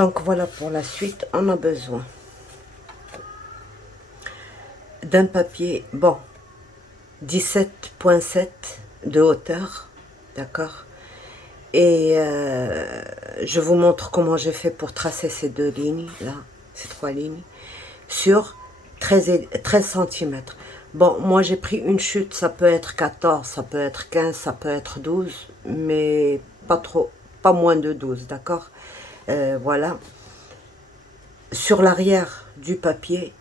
Donc voilà, pour la suite, on a besoin d'un papier, bon, 17,7 de hauteur, d'accord. Et je vous montre comment j'ai fait pour tracer ces deux lignes, là, ces trois lignes, sur 13 cm. Bon, moi j'ai pris une chute, ça peut être 14, ça peut être 15, ça peut être 12, mais pas trop, pas moins de 12, d'accord. Voilà. Sur l'arrière du papier,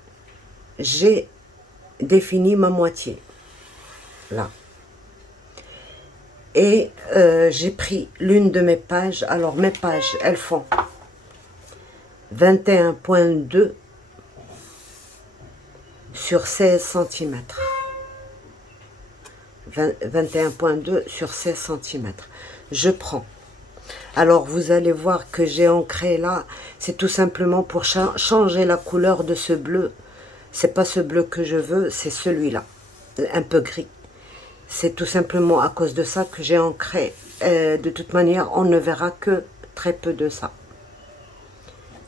j'ai défini ma moitié, là. Et j'ai pris l'une de mes pages. Alors mes pages, elles font 21,2 sur 16 cm. 21,2 sur 16 cm. Je prends. Alors vous allez voir que j'ai ancré là. C'est tout simplement pour changer la couleur de ce bleu. C'est pas ce bleu que je veux, c'est celui-là. Un peu gris. C'est tout simplement à cause de ça que j'ai ancré. De toute manière, on ne verra que très peu de ça.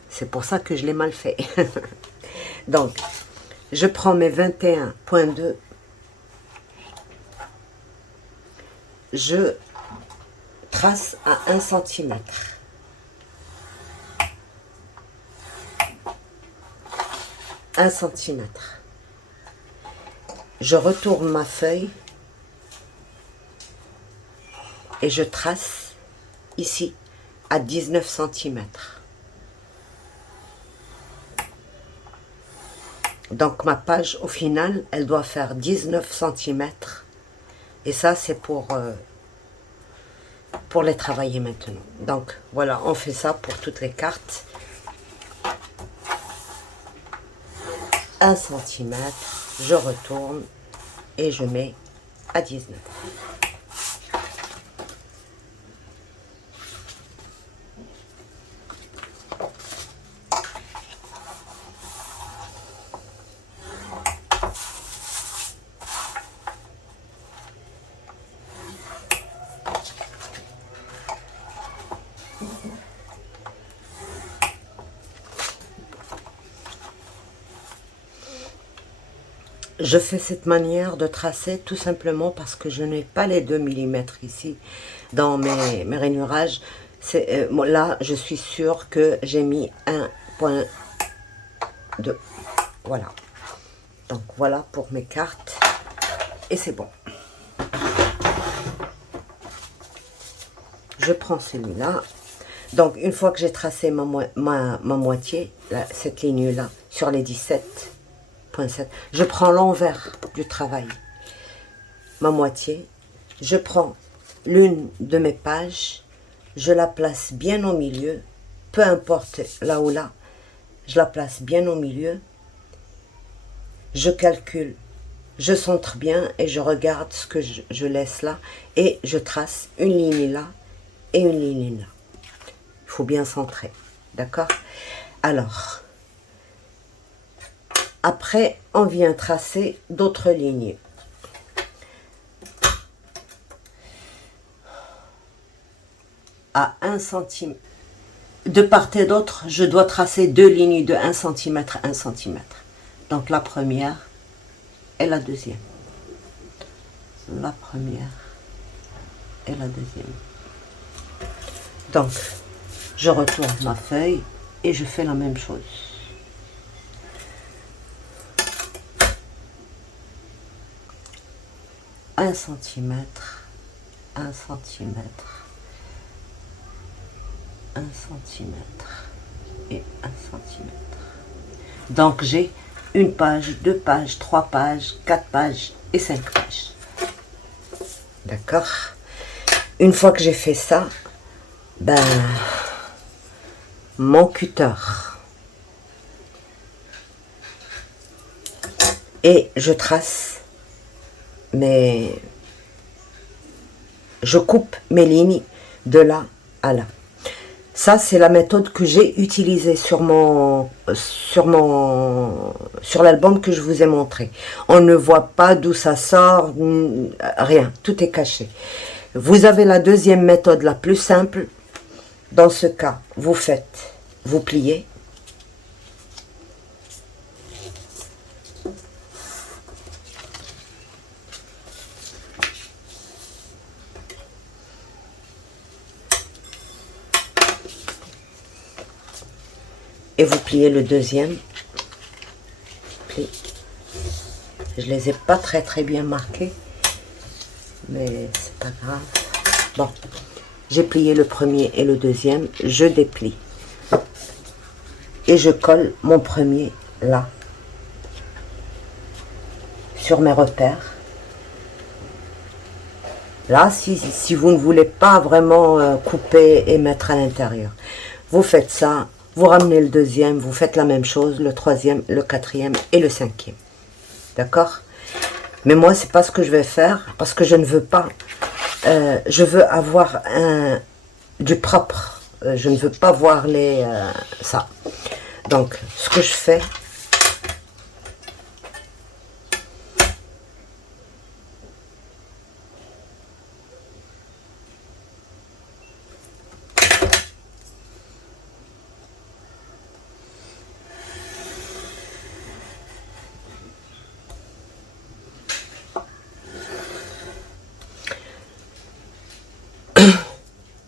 C'est pour ça que je l'ai mal fait. Donc, je prends mes 21,2. Je trace à 1 cm. Je retourne ma feuille. Et je trace ici à 19 cm. Donc ma page au final, elle doit faire 19 cm. Et ça c'est pour les travailler maintenant. Donc voilà, on fait ça pour toutes les cartes. 1 cm, je retourne et je mets à 19. Je fais cette manière de tracer tout simplement parce que je n'ai pas les 2 mm ici dans mes rainurages. Là, je suis sûre que j'ai mis 1,2. Voilà. Donc voilà pour mes cartes. Et c'est bon. Je prends celui-là. Donc une fois que j'ai tracé ma moitié, là, cette ligne-là, sur les 17,7, je prends l'envers du travail, ma moitié, je prends l'une de mes pages, je la place bien au milieu, peu importe là ou là, je la place bien au milieu, je calcule, je centre bien et je regarde ce que je laisse là et je trace une ligne là et une ligne là. Il faut bien centrer, d'accord? Alors, après, on vient tracer d'autres lignes. À 1 cm. De part et d'autre, je dois tracer deux lignes de 1 cm, 1 cm. Donc la première et la deuxième. La première et la deuxième. Donc, je retourne ma feuille et je fais la même chose. Un centimètre, 1 cm, 1 cm et 1 cm. Donc j'ai une page, 2 pages, 3 pages, 4 pages et 5 pages. D'accord? Une fois que j'ai fait ça, ben, mon cutter. Et je trace, mais je coupe mes lignes de là à là. Ça, c'est la méthode que j'ai utilisée sur l'album que je vous ai montré. On ne voit pas d'où ça sort, rien, tout est caché. Vous avez la deuxième méthode, la plus simple. Dans ce cas, vous faites vous pliez. Et vous pliez le deuxième pli. Je les ai pas très bien marqués, mais c'est pas grave. Bon, j'ai plié le premier et le deuxième, je déplie et je colle mon premier là sur mes repères. Là, si vous ne voulez pas vraiment couper et mettre à l'intérieur, vous faites ça, vous ramenez le deuxième, vous faites la même chose, le troisième, le quatrième et le cinquième. D'accord? Mais moi, c'est pas ce que je vais faire, parce que je ne veux pas, je veux avoir du propre. Je ne veux pas voir ça. Donc, ce que je fais,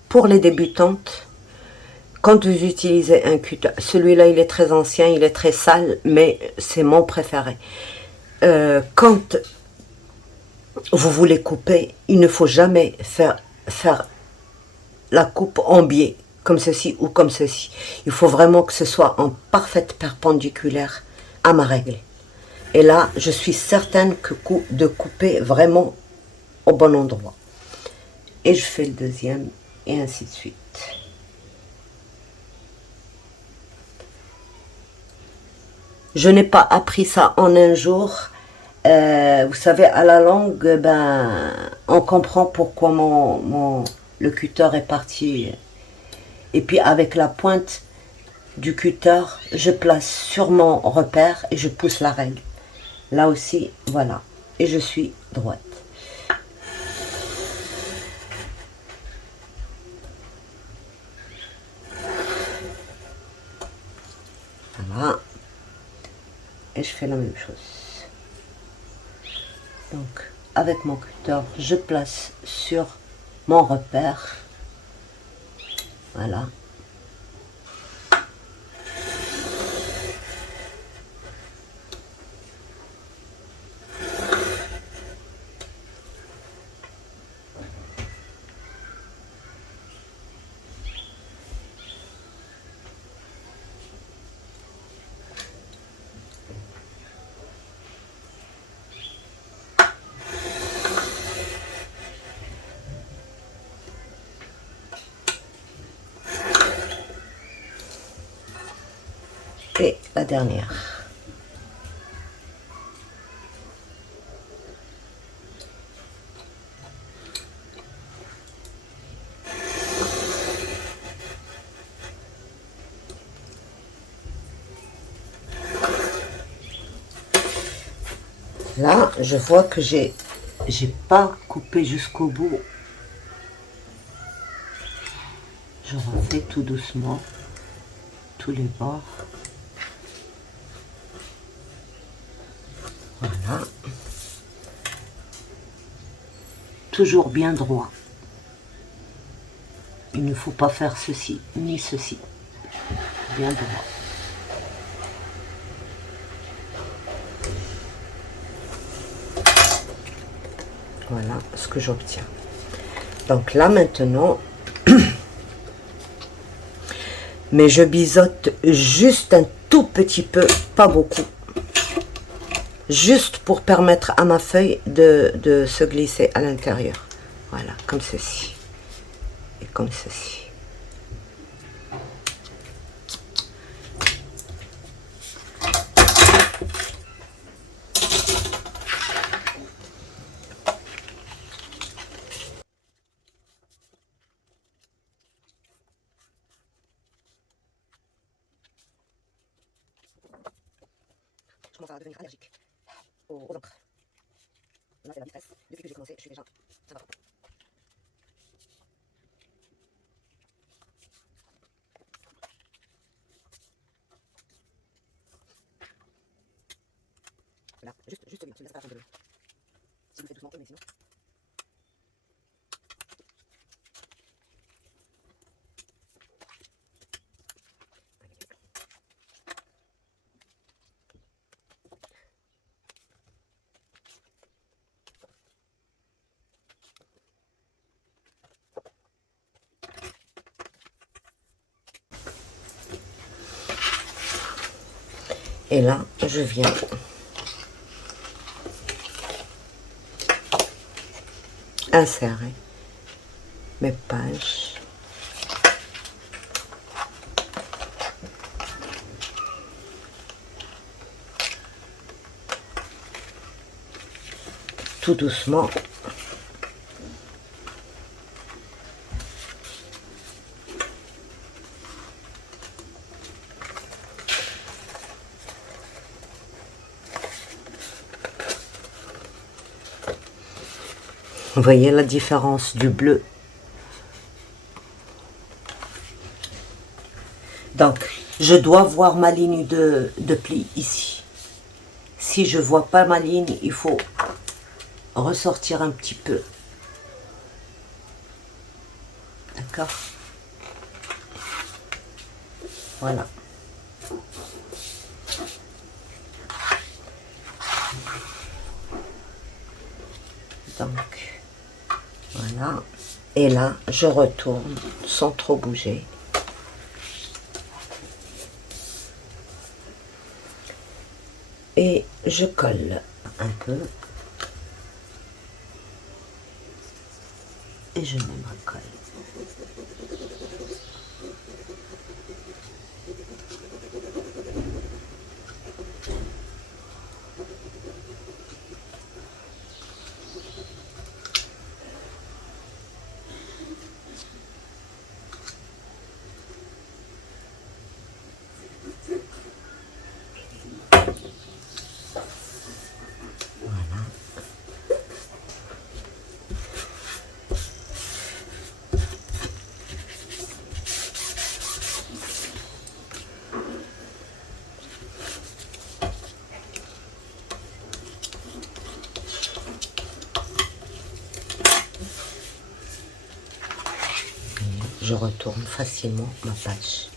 pour les débutantes, quand vous utilisez un cutter, celui-là il est très ancien, il est très sale, mais c'est mon préféré. Quand vous voulez couper, il ne faut jamais faire la coupe en biais, comme ceci ou comme ceci. Il faut vraiment que ce soit en parfaite perpendiculaire à ma règle. Et là, je suis certaine de couper vraiment au bon endroit. Et je fais le deuxième, et ainsi de suite. Je n'ai pas appris ça en un jour. Vous savez, à la longue, on comprend pourquoi le cutter est parti. Et puis avec la pointe du cutter, je place sur mon repère et je pousse la règle. Là aussi, voilà. Et je suis droite. Voilà. Et je fais la même chose. Donc, avec mon cutter, je place sur mon repère. Voilà. Et la dernière. Là, je vois que j'ai pas coupé jusqu'au bout. Je refais tout doucement tous les bords. Voilà. Toujours bien droit. Il ne faut pas faire ceci ni ceci. Bien droit. Voilà ce que j'obtiens. Donc là maintenant, mais je biseaute juste un tout petit peu, pas beaucoup. Juste pour permettre à ma feuille de se glisser à l'intérieur. Voilà, comme ceci. Et comme ceci. Je commence à devenir allergique aux encres. Là, c'est la vitesse. Depuis que j'ai commencé, je suis déjà... Ça va. Là, juste celui-là, ça va prendre de l'eau. Si vous faites doucement, mais sinon. Et là, je viens insérer mes pages. Tout doucement. Vous voyez la différence du bleu. Donc, je dois voir ma ligne de pli ici. Si je ne vois pas ma ligne, il faut ressortir un petit peu. D'accord? Voilà. Donc, voilà. Et là, je retourne sans trop bouger. Et je colle un peu. Et je mets ma colle. Je retourne facilement ma page.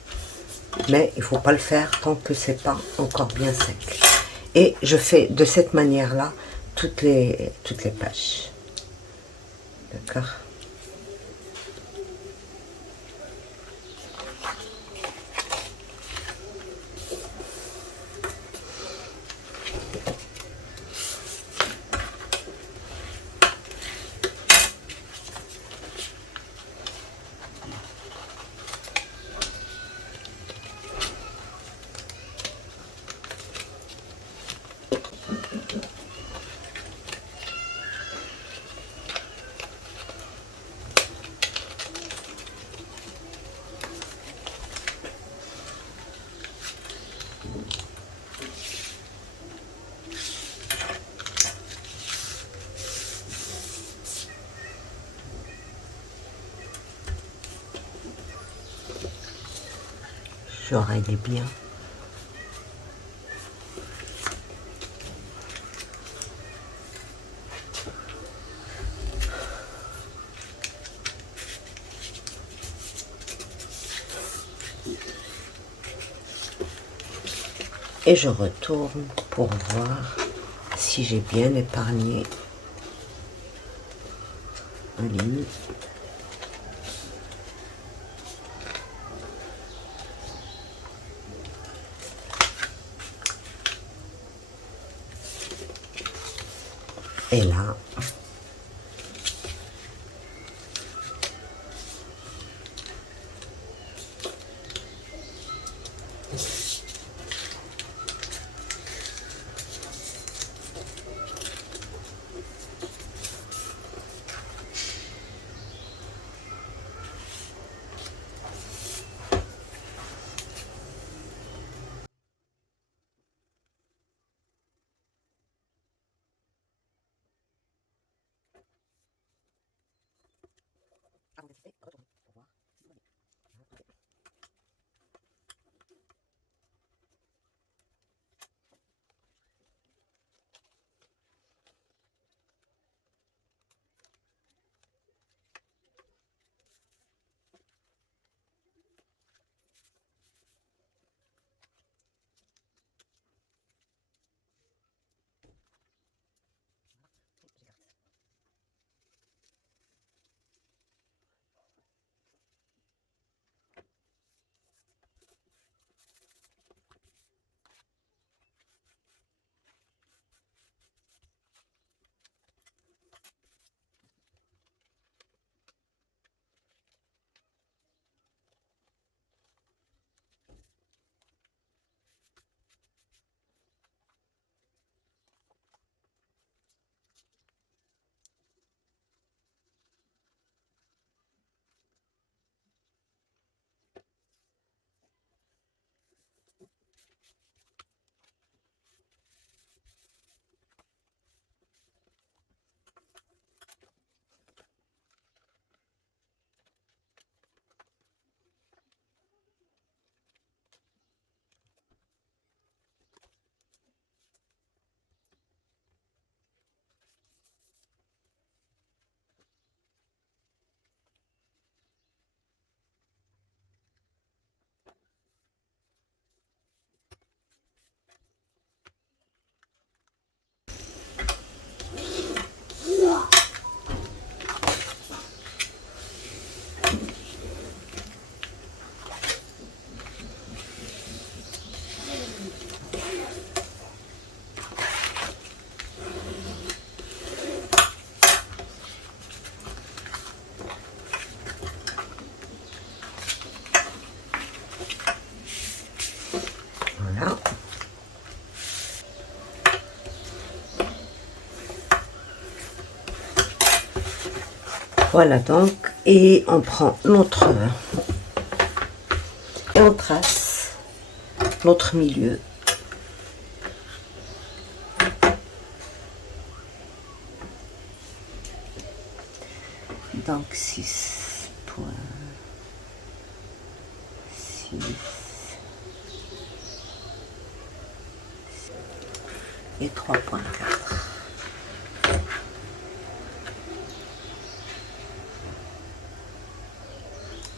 Mais il ne faut pas le faire tant que c'est pas encore bien sec. Et je fais de cette manière-là toutes les pages. D'accord? Je règle bien. Et je retourne pour voir si j'ai bien épargné ma ligne. Et là, Voilà donc, et on prend notre, et on trace notre milieu. Donc 6,6 et 3,4.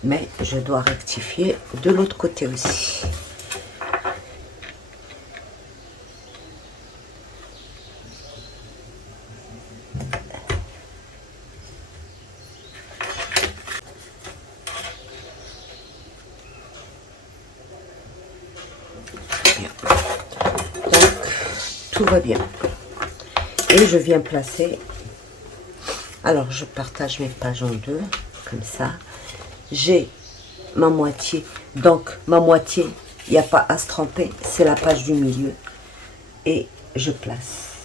Mais je dois rectifier de l'autre côté aussi. Bien. Donc, tout va bien. Et je viens placer. Alors, je partage mes pages en deux, comme ça. J'ai ma moitié. Donc, ma moitié, il n'y a pas à se tromper, c'est la page du milieu. Et je place.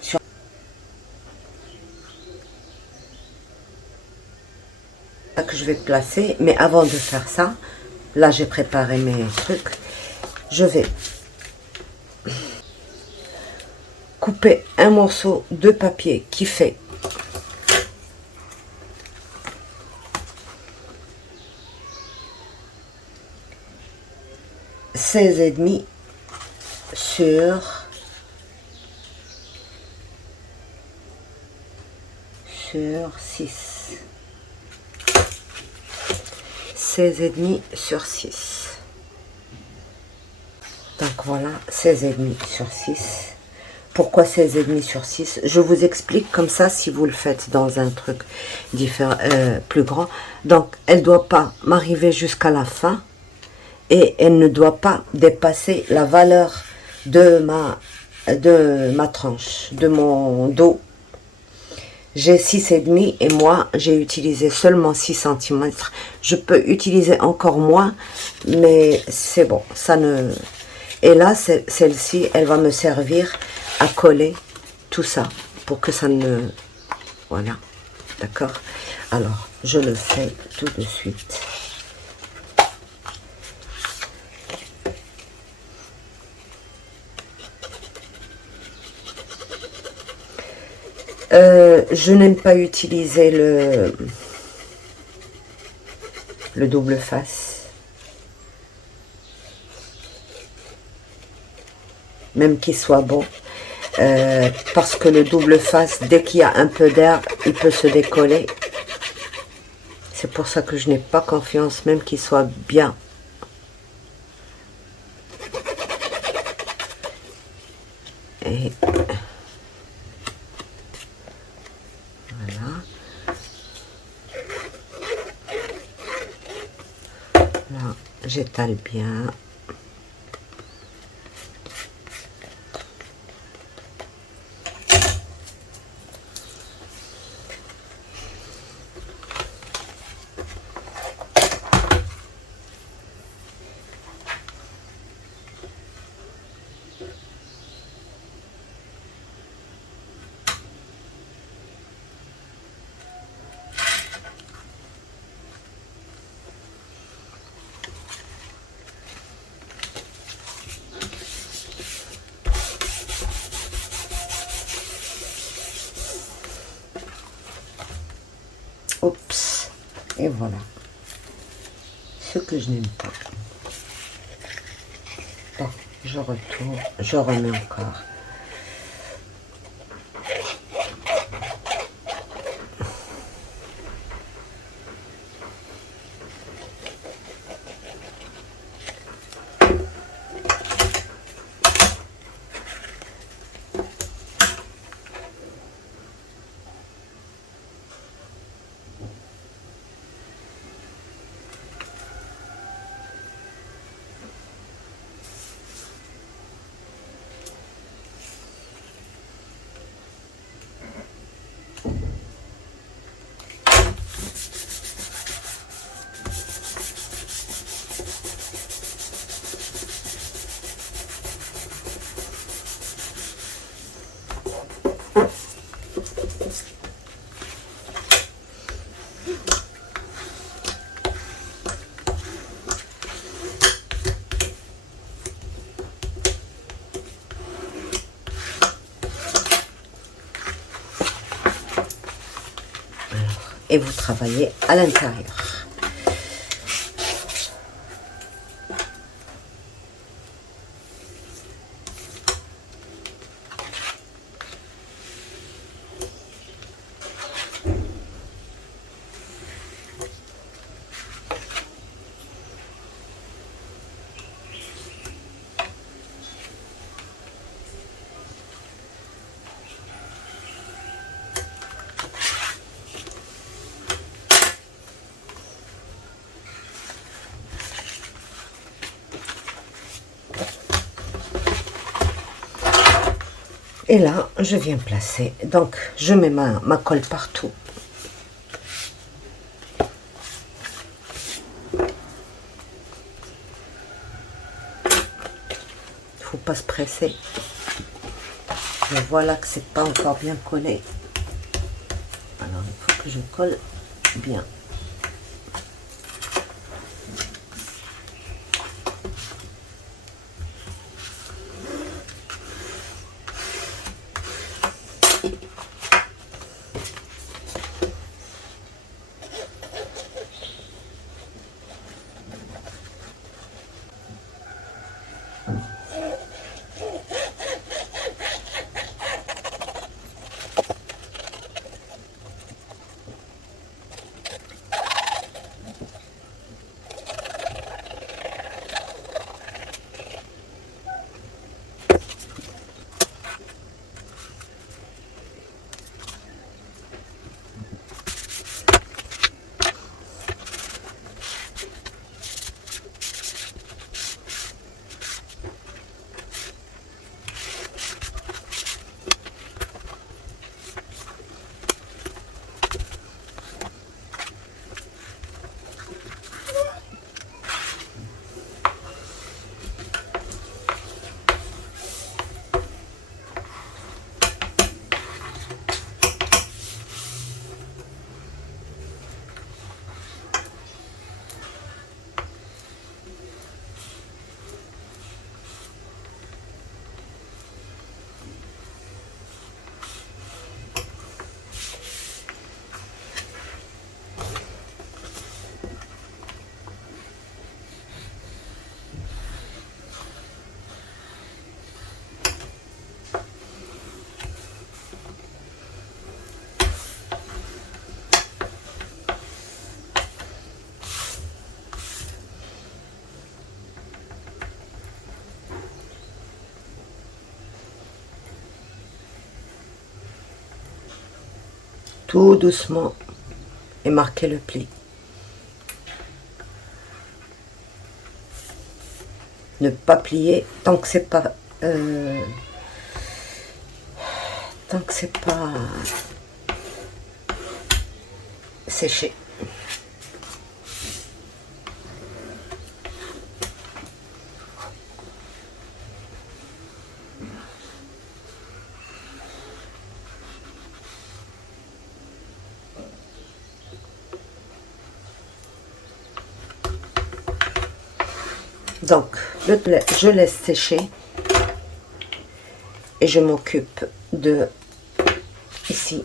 Sur là que je vais placer, mais avant de faire ça, là j'ai préparé mes trucs. Je vais couper un morceau de papier qui fait 16,5 sur 6. 16,5 sur 6. Donc voilà, 16,5 sur 6. Pourquoi 16,5 sur 6? Je vous explique comme ça si vous le faites dans un truc différent, plus grand. Donc, elle ne doit pas m'arriver jusqu'à la fin et elle ne doit pas dépasser la valeur de ma tranche, de mon dos. J'ai 6,5 et moi, j'ai utilisé seulement 6 cm. Je peux utiliser encore moins, mais c'est bon, ça ne... Et là, celle-ci, elle va me servir à coller tout ça pour que ça ne... Voilà, d'accord. Alors, je le fais tout de suite. Je n'aime pas utiliser le double face. Même qu'il soit bon. Parce que le double face, dès qu'il y a un peu d'air, il peut se décoller. C'est pour ça que je n'ai pas confiance, même qu'il soit bien. Et voilà. Là, j'étale bien. Oups, et voilà ce que je n'aime pas. Bon, je retourne, je remets encore. et vous travaillez à l'intérieur. Et là, je viens placer. Donc, je mets ma colle partout. Il ne faut pas se presser. Je vois là que c'est pas encore bien collé. Alors, il faut que je colle bien. Tout doucement et marquez le pli. Ne pas plier tant que c'est pas séché. Donc, je laisse sécher et je m'occupe de ici.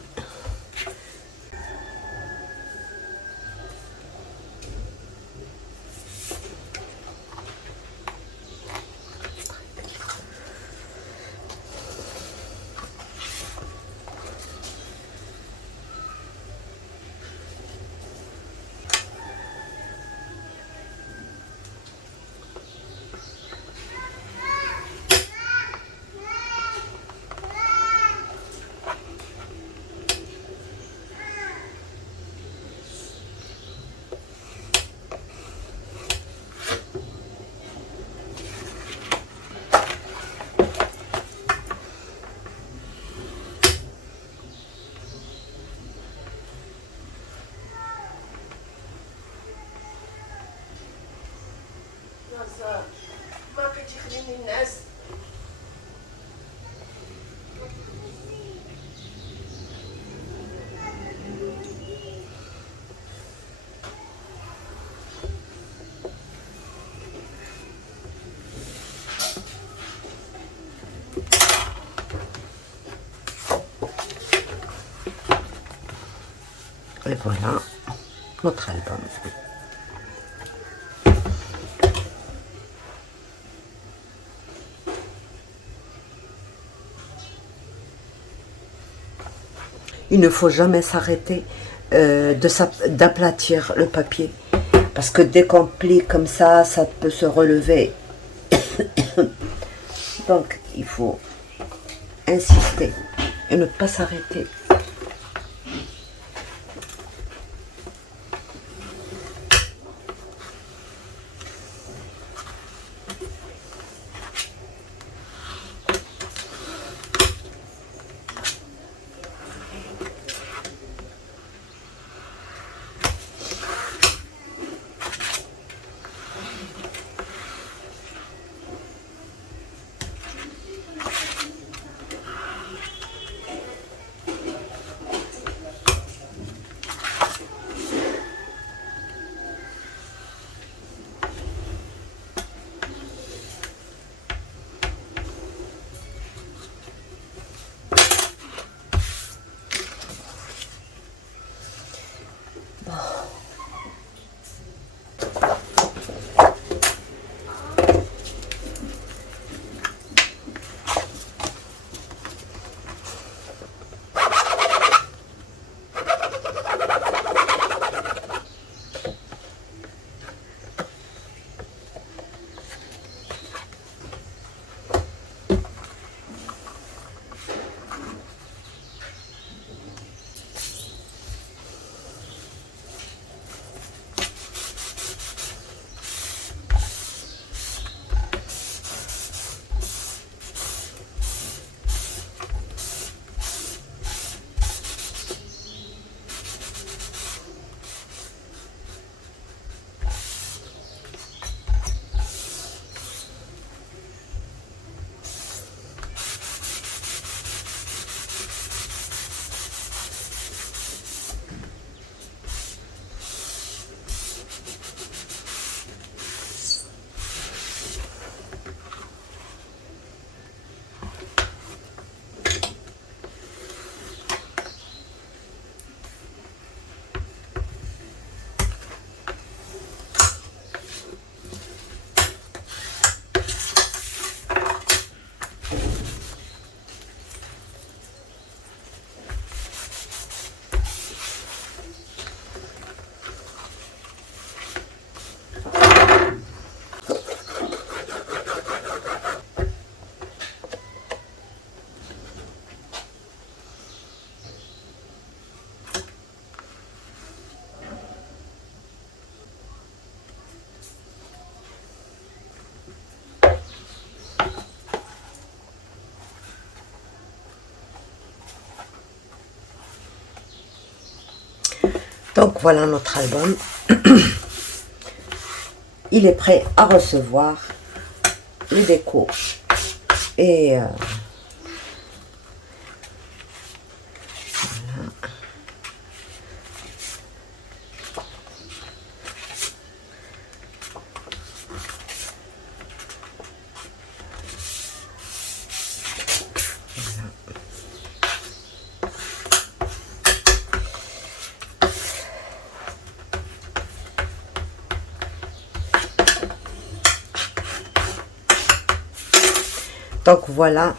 Et voilà notre album. Il ne faut jamais s'arrêter d'aplatir le papier. Parce que dès qu'on plie comme ça peut se relever. Donc, il faut insister et ne pas s'arrêter. Donc voilà notre album. Il est prêt à recevoir les décos. Et donc voilà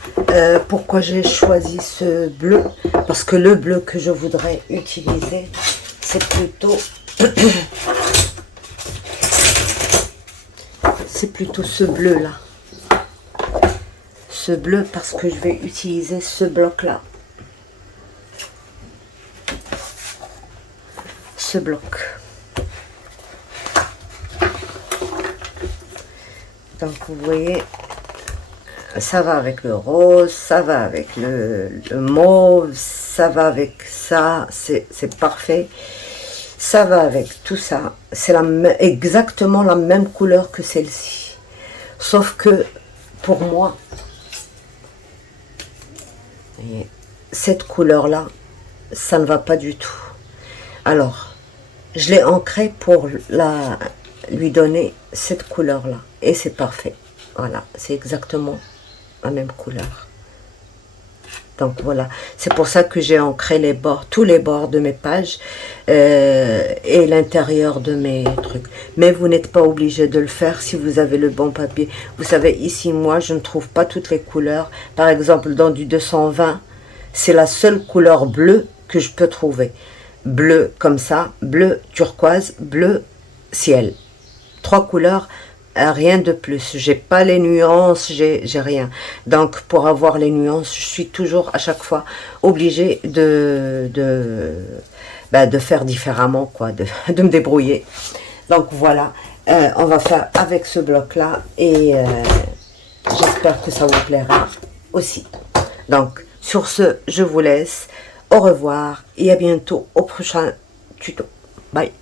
pourquoi j'ai choisi ce bleu, parce que le bleu que je voudrais utiliser, c'est plutôt ce bleu là, ce bleu, parce que je vais utiliser ce bloc là, ce bloc. Donc vous voyez, ça va avec le rose, ça va avec le mauve, ça va avec ça, c'est parfait. Ça va avec tout ça. C'est exactement la même couleur que celle-ci. Sauf que, pour moi, voyez, cette couleur-là, ça ne va pas du tout. Alors, je l'ai ancré pour lui donner cette couleur-là. Et c'est parfait. Voilà, c'est exactement la même couleur. Donc voilà, c'est pour ça que j'ai ancré les bords, tous les bords de mes pages et l'intérieur de mes trucs. Mais vous n'êtes pas obligé de le faire si vous avez le bon papier. Vous savez, ici, moi, je ne trouve pas toutes les couleurs. Par exemple, dans du 220, c'est la seule couleur bleue que je peux trouver. Bleu comme ça, bleu turquoise, bleu ciel. 3 couleurs, rien de plus. J'ai pas les nuances, j'ai rien. Donc pour avoir les nuances, je suis toujours à chaque fois obligée de faire différemment, quoi, de me débrouiller. Donc voilà, on va faire avec ce bloc là et j'espère que ça vous plaira aussi. Donc sur ce, je vous laisse. Au revoir et à bientôt au prochain tuto. Bye.